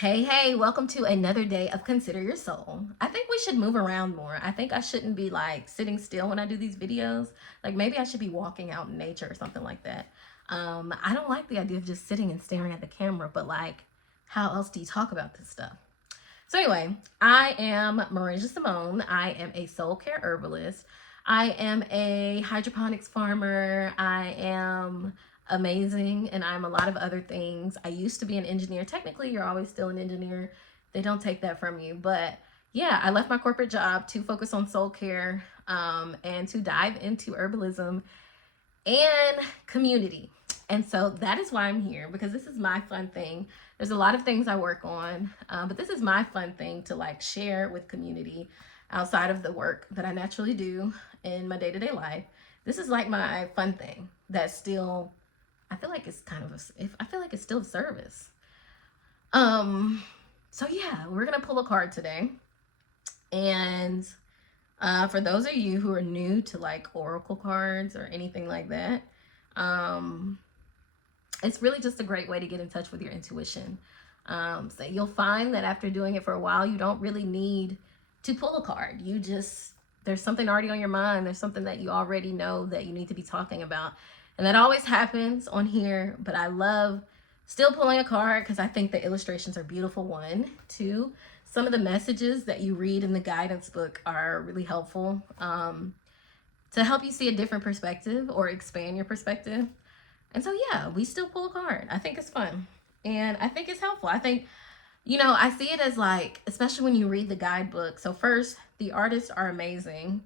Hey, welcome to another day of Consider Your Soul. I think we should move around more. I think I shouldn't be like sitting still when I do these videos. Like maybe I should be walking out in nature or something like that. I don't like the idea of just sitting and staring at the camera, but like, how else do you talk about this stuff? So anyway, I am Marisha Simone. I am a soul care herbalist. I am a hydroponics farmer. I am amazing and I'm a lot of other things. I used to be an engineer. Technically, you're always still an engineer. They don't take that from you. But yeah, I left my corporate job to focus on soul care and to dive into herbalism and community. And so that is why I'm here, because this is my fun thing. There's a lot of things I work on, but this is my fun thing to like share with community outside of the work that I naturally do in my day-to-day life. This is like my fun thing that still, I feel like it's kind of I feel like it's still a service. So yeah, we're gonna pull a card today. And for those of you who are new to like oracle cards or anything like that, it's really just a great way to get in touch with your intuition. So you'll find that after doing it for a while, you don't really need to pull a card. There's something already on your mind. There's something that you already know that you need to be talking about. And that always happens on here, but I love still pulling a card because I think the illustrations are beautiful. One, two, some of the messages that you read in the guidance book are really helpful to help you see a different perspective or expand your perspective. And so, yeah, we still pull a card. I think it's fun and I think it's helpful. I think, I see it as like, especially when you read the guidebook. So first, the artists are amazing.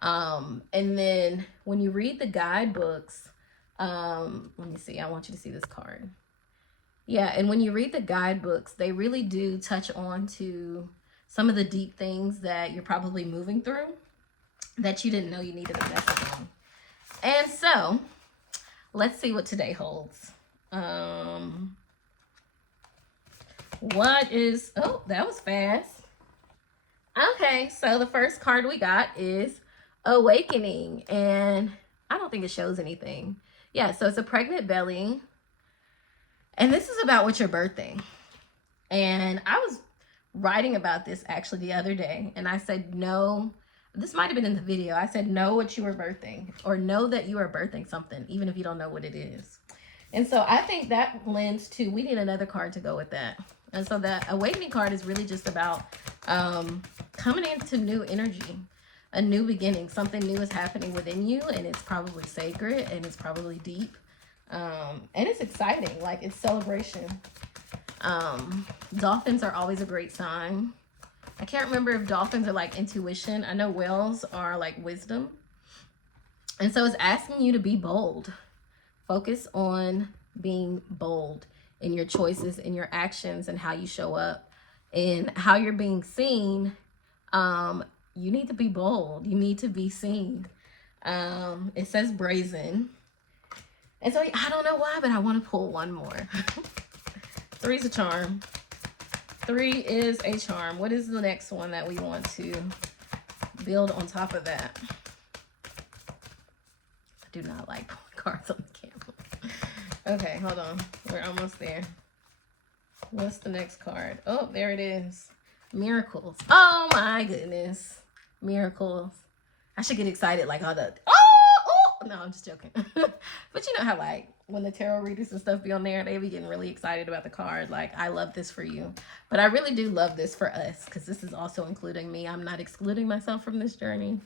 And then when you read the guidebooks, let me see, I want you to see this card. Yeah, and when you read the guidebooks, they really do touch on to some of the deep things that you're probably moving through that you didn't know you needed a message on. And so, let's see what today holds. Oh, that was fast. Okay, so the first card we got is Awakening, and I don't think it shows anything. Yeah, so it's a pregnant belly, and this is about what you're birthing. And I was writing about this actually the other day, and I said, no, this might have been in the video. I said, know what you are birthing, or know that you are birthing something, even if you don't know what it is. And so I think that lends to, we need another card to go with that. And so that Awakening card is really just about coming into new energy, a new beginning. Something new is happening within you, and it's probably sacred, and it's probably deep. And it's exciting, like it's celebration. Dolphins are always a great sign. I can't remember if dolphins are like intuition. I know whales are like wisdom. And so it's asking you to be bold. Focus on being bold in your choices, in your actions, and how you show up and how you're being seen. You need to be bold. You need to be seen. It says brazen. And so I don't know why, but I want to pull one more. Three's a charm. Three is a charm. What is the next one that we want to build on top of that? I do not like pulling cards on the camera. Okay, hold on. We're almost there. What's the next card? Oh, there it is. Miracles. Oh my goodness. Miracles. I should get excited like all the... Oh! No, I'm just joking. But you know how like when the tarot readers and stuff be on there, they be getting really excited about the card. Like, I love this for you. But I really do love this for us because this is also including me. I'm not excluding myself from this journey.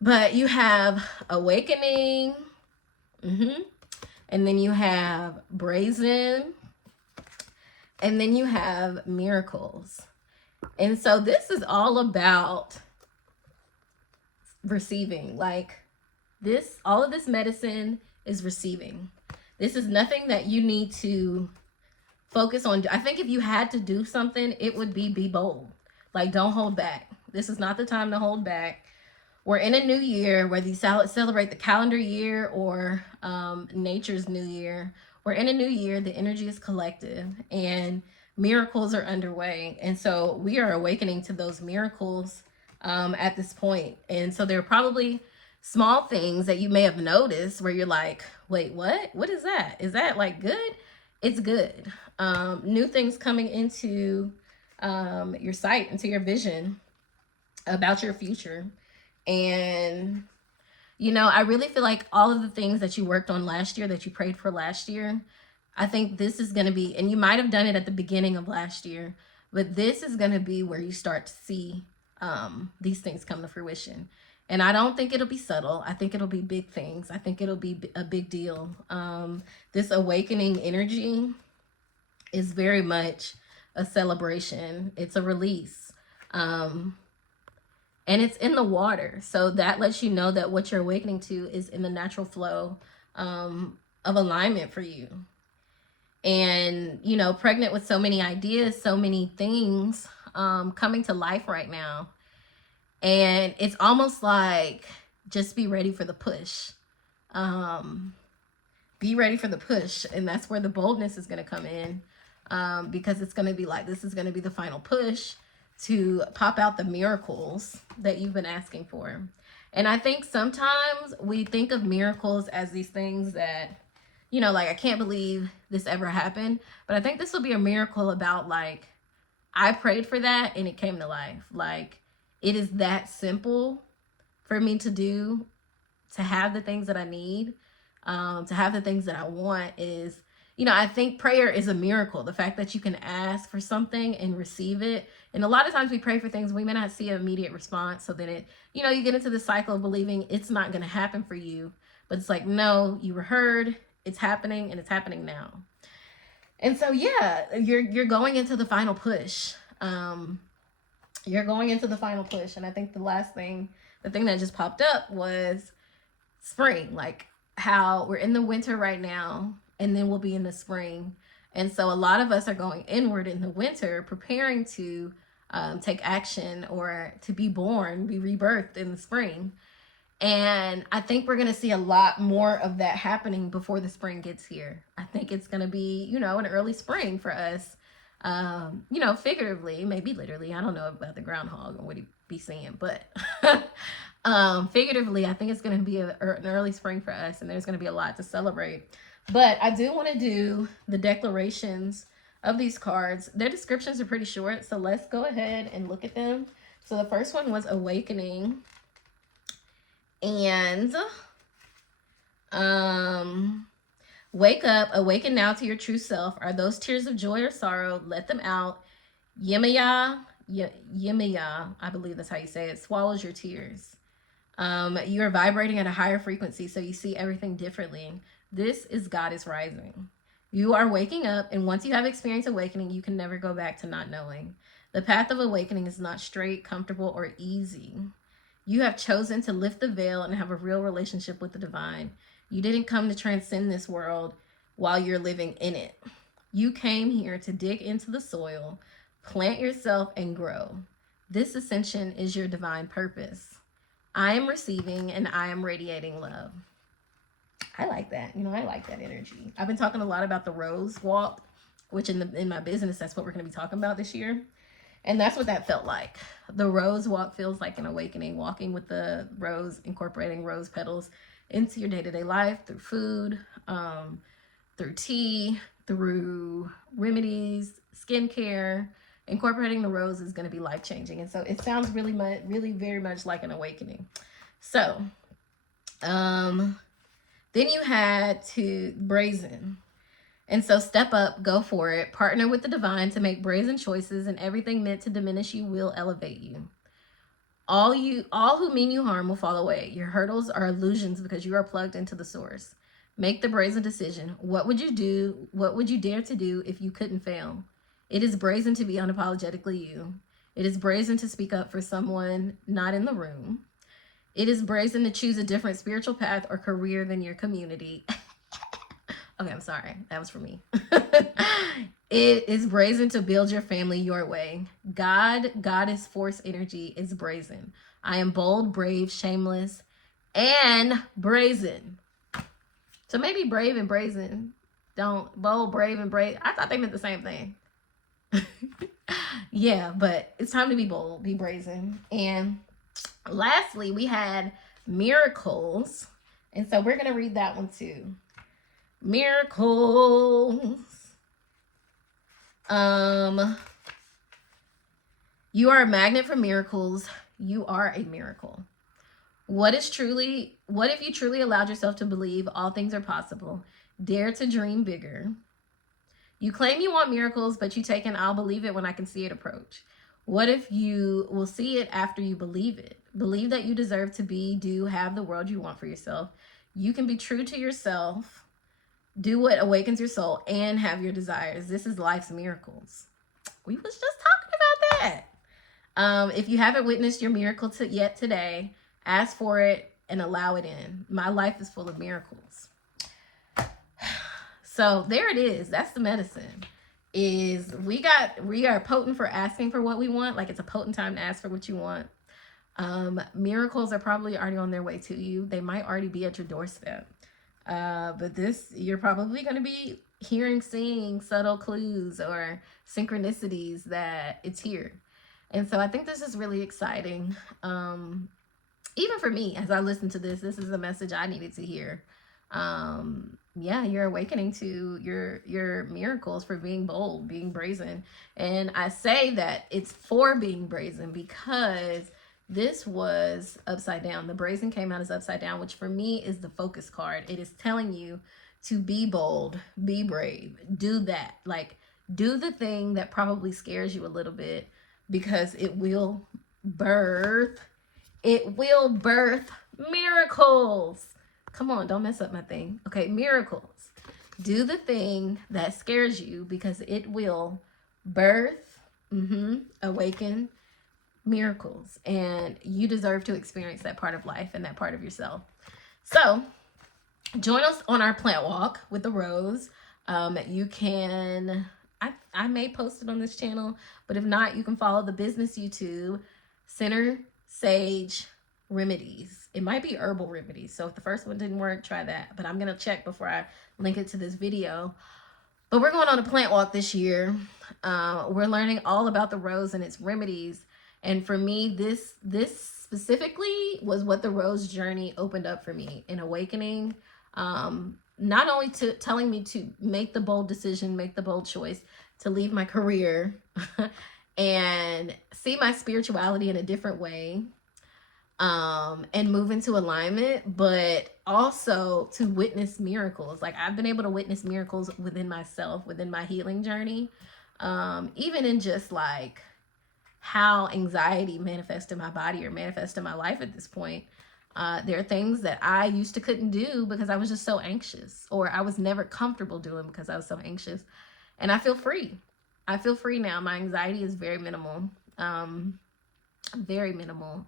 But you have Awakening. And then you have Brazen. And then you have Miracles. And so this is all about receiving. Like this, all of this medicine is receiving. This is nothing that you need to focus on. I think if you had to do something, it would be bold. Like, don't hold back. This is not the time to hold back. We're in a new year, whether you celebrate the calendar year or nature's new year. We're in a new year. The energy is collective and miracles are underway. And so we are awakening to those miracles at this point. And so there are probably small things that you may have noticed where you're like, wait, what? What is that? Is that like good? it's good. New things coming into your sight, into your vision about your future. And, you know, I really feel like all of the things that you worked on last year, that you prayed for last year, I think this is going to be, and you might have done it at the beginning of last year, but this is going to be where you start to see these things come to fruition. And I don't think it'll be subtle. I think it'll be big things. I think it'll be a big deal. This awakening energy is very much a celebration. It's a release. And it's in the water. So that lets you know that what you're awakening to is in the natural flow of alignment for you. And, you know, pregnant with so many ideas, so many things coming to life right now. And it's almost like, just be ready for the push. Be ready for the push. And that's where the boldness is going to come in. Because it's going to be like, this is going to be the final push to pop out the miracles that you've been asking for. And I think sometimes we think of miracles as these things that, you know, like, I can't believe this ever happened. But I think this will be a miracle about, like, I prayed for that and it came to life. Like, it is that simple for me to do, to have the things that I need, to have the things that I want is, you know, I think prayer is a miracle. The fact that you can ask for something and receive it. And a lot of times we pray for things, we may not see an immediate response. So then it, you know, you get into the cycle of believing it's not going to happen for you. But it's like, no, you were heard, it's happening, and it's happening now. And so, yeah, you're going into the final push. You're going into the final push. And I think the thing that just popped up was spring. Like, how we're in the winter right now, and then we'll be in the spring. And so a lot of us are going inward in the winter, preparing to take action or to be born, be rebirthed in the spring. And I think we're going to see a lot more of that happening before the spring gets here. I think it's going to be, you know, an early spring for us, you know, figuratively, maybe literally. I don't know about the groundhog and what he'd be seeing, but figuratively, I think it's going to be an early spring for us, and there's going to be a lot to celebrate. But I do want to do the declarations of these cards. Their descriptions are pretty short, so let's go ahead and look at them. So the first one was awakening. And wake up, awaken now to your true self. Are those tears of joy or sorrow? Let them out. Yemaya, I believe that's how you say it, swallows your tears. You are vibrating at a higher frequency, so you see everything differently. This is God is rising. You are waking up, and once you have experienced awakening, you can never go back to not knowing. The path of awakening is not straight, comfortable, or easy. You have chosen to lift the veil and have a real relationship with the divine. You didn't come to transcend this world while you're living in it. You came here to dig into the soil, plant yourself, and grow. This ascension is your divine purpose. I am receiving and I am radiating love. I like that. You know, I like that energy. I've been talking a lot about the rose walk, which in my business, that's what we're going to be talking about this year. And that's what that felt like. The rose walk feels like an awakening, walking with the rose, incorporating rose petals into your day-to-day life through food, through tea, through remedies, skincare. Incorporating the rose is going to be life-changing. And so it sounds really very much like an awakening. So, then you had to brazen. And so step up, go for it. Partner with the divine to make brazen choices, and everything meant to diminish you will elevate you. All who mean you harm will fall away. Your hurdles are illusions because you are plugged into the source. Make the brazen decision. What would you do? What would you dare to do if you couldn't fail? It is brazen to be unapologetically you. It is brazen to speak up for someone not in the room. It is brazen to choose a different spiritual path or career than your community. Okay, I'm sorry. That was for me. It is brazen to build your family your way. Goddess force energy is brazen. I am bold, brave, shameless, and brazen. So maybe brave and brazen bold, brave, and brave. I thought they meant the same thing. Yeah, but it's time to be bold, be brazen. And lastly, we had miracles. And so we're going to read that one too. Miracles. Um, you are a magnet for miracles. You are a miracle. What if you truly allowed yourself to believe all things are possible? Dare to dream bigger. You claim you want miracles, but you take an I'll believe it when I can see it approach. What if you will see it after you believe it? Believe that you deserve to be, do, have the world you want for yourself. You can be true to yourself, do what awakens your soul, and have your desires. This is life's miracles. We was just talking about that. If you haven't witnessed your miracle yet today, ask for it and allow it in. My life is full of miracles. So there it is. That's the medicine. Is we are potent for asking for what we want. Like, it's a potent time to ask for what you want. Miracles are probably already on their way to you. They might already be at your doorstep. But you're probably going to be seeing subtle clues or synchronicities that it's here. And so I think this is really exciting. Even for me, as I listen to this is a message I needed to hear. Yeah, you're awakening to your miracles for being bold, being brazen. And I say that it's for being brazen because this was upside down. The brazen came out as upside down, which for me is the focus card. It is telling you to be bold, be brave, do that. Like, do the thing that probably scares you a little bit, because it will birth miracles. Come on, don't mess up my thing. Okay, miracles. Do the thing that scares you, because it will birth, awaken miracles. And you deserve to experience that part of life and that part of yourself. So join us on our plant walk with the rose. You can, I may post it on this channel, but if not, you can follow the business YouTube, Center Sage Remedies. It might be herbal remedies. So if the first one didn't work, try that. But I'm going to check before I link it to this video. But we're going on a plant walk this year. We're learning all about the rose and its remedies. And for me, this specifically was what the rose journey opened up for me, in awakening. Not only to telling me to make the bold decision, make the bold choice to leave my career and see my spirituality in a different way, and move into alignment, but also to witness miracles. Like, I've been able to witness miracles within myself, within my healing journey, even in just like how anxiety manifests in my body or manifests in my life at this point. There are things that I used to couldn't do because I was just so anxious, or I was never comfortable doing because I was so anxious. And I feel free. I feel free now. My anxiety is very minimal. Very minimal.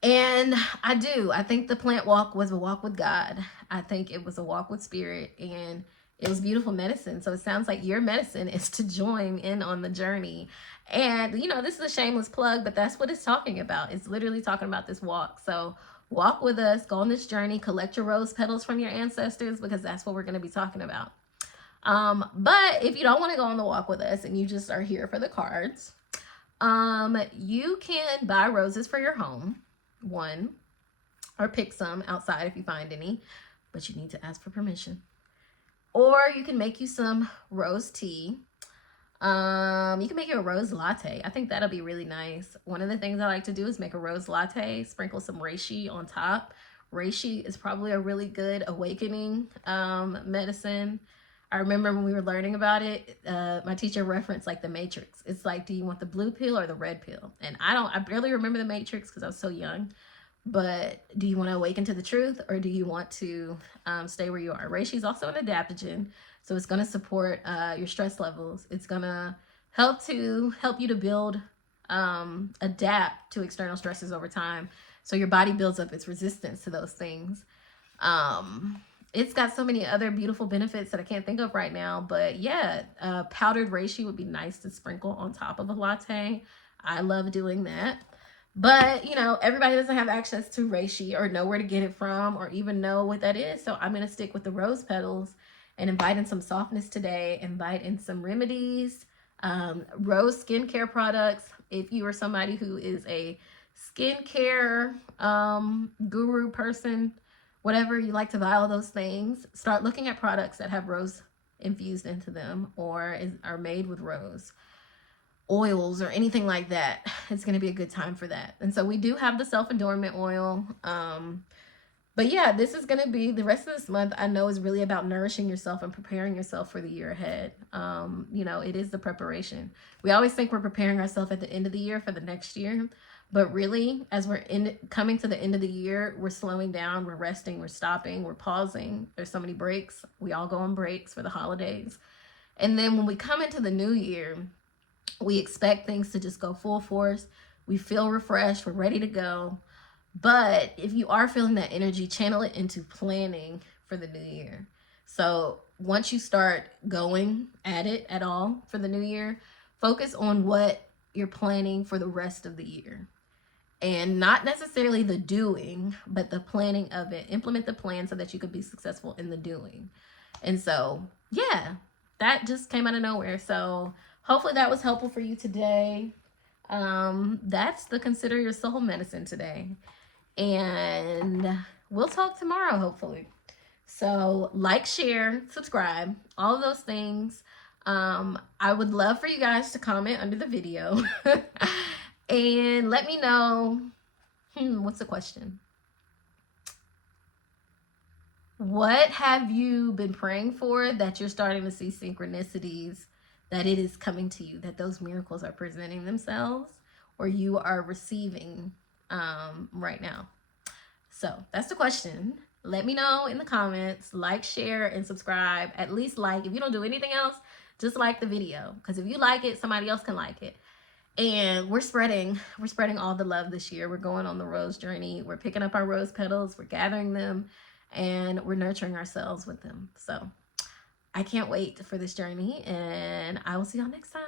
And I think the plant walk was a walk with God. I think it was a walk with spirit, and it was beautiful medicine. So it sounds like your medicine is to join in on the journey. And, this is a shameless plug, but that's what it's talking about. It's literally talking about this walk. So walk with us, go on this journey, collect your rose petals from your ancestors, because that's what we're going to be talking about. But if you don't want to go on the walk with us and you just are here for the cards, you can buy roses for your home, one, or pick some outside if you find any, but you need to ask for permission. Or you can make you some rose tea. You can make you a rose latte. I think that'll be really nice. One of the things I like to do is make a rose latte, sprinkle some reishi on top. Reishi is probably a really good awakening medicine. I remember when we were learning about it, my teacher referenced like the Matrix. It's like, do you want the blue pill or the red pill? And I barely remember the Matrix because I was so young. But do you want to awaken to the truth, or do you want to stay where you are? Reishi is also an adaptogen, so it's going to support your stress levels. It's going to help you to build, adapt to external stresses over time, so your body builds up its resistance to those things. It's got so many other beautiful benefits that I can't think of right now, but yeah, powdered reishi would be nice to sprinkle on top of a latte. I love doing that. But, everybody doesn't have access to reishi or know where to get it from or even know what that is. So I'm going to stick with the rose petals and invite in some softness today, invite in some remedies, rose skincare products. If you are somebody who is a skincare guru person, whatever, you like to buy all those things, start looking at products that have rose infused into them or are made with rose oils or anything like that, it's going to be a good time for that. And so we do have the self-adornment oil. But yeah, this is going to be the rest of this month. I know is really about nourishing yourself and preparing yourself for the year ahead. You know, it is the preparation. We always think we're preparing ourselves at the end of the year for the next year. But really, as we're coming to the end of the year, we're slowing down, we're resting, we're stopping, we're pausing. There's so many breaks. We all go on breaks for the holidays. And then when we come into the new year, we expect things to just go full force. We feel refreshed, we're ready to go. But if you are feeling that energy, channel it into planning for the new year. So once you start going at it at all for the new year, focus on what you're planning for the rest of the year. And not necessarily the doing, but the planning of it. Implement the plan so that you could be successful in the doing. And so, yeah, that just came out of nowhere. So hopefully that was helpful for you today. That's the Consider Your Soul medicine today. And we'll talk tomorrow, hopefully. So like, share, subscribe, all of those things. I would love for you guys to comment under the video and let me know, what's the question? What have you been praying for that you're starting to see synchronicities, that it is coming to you, that those miracles are presenting themselves or you are receiving right now? So that's the question. Let me know in the comments. Like, share, and subscribe. At least like. If you don't do anything else, just like the video, because if you like it, somebody else can like it. And we're spreading all the love this year. We're going on the rose journey. We're picking up our rose petals, we're gathering them, and we're nurturing ourselves with them. So I can't wait for this journey, and I will see y'all next time.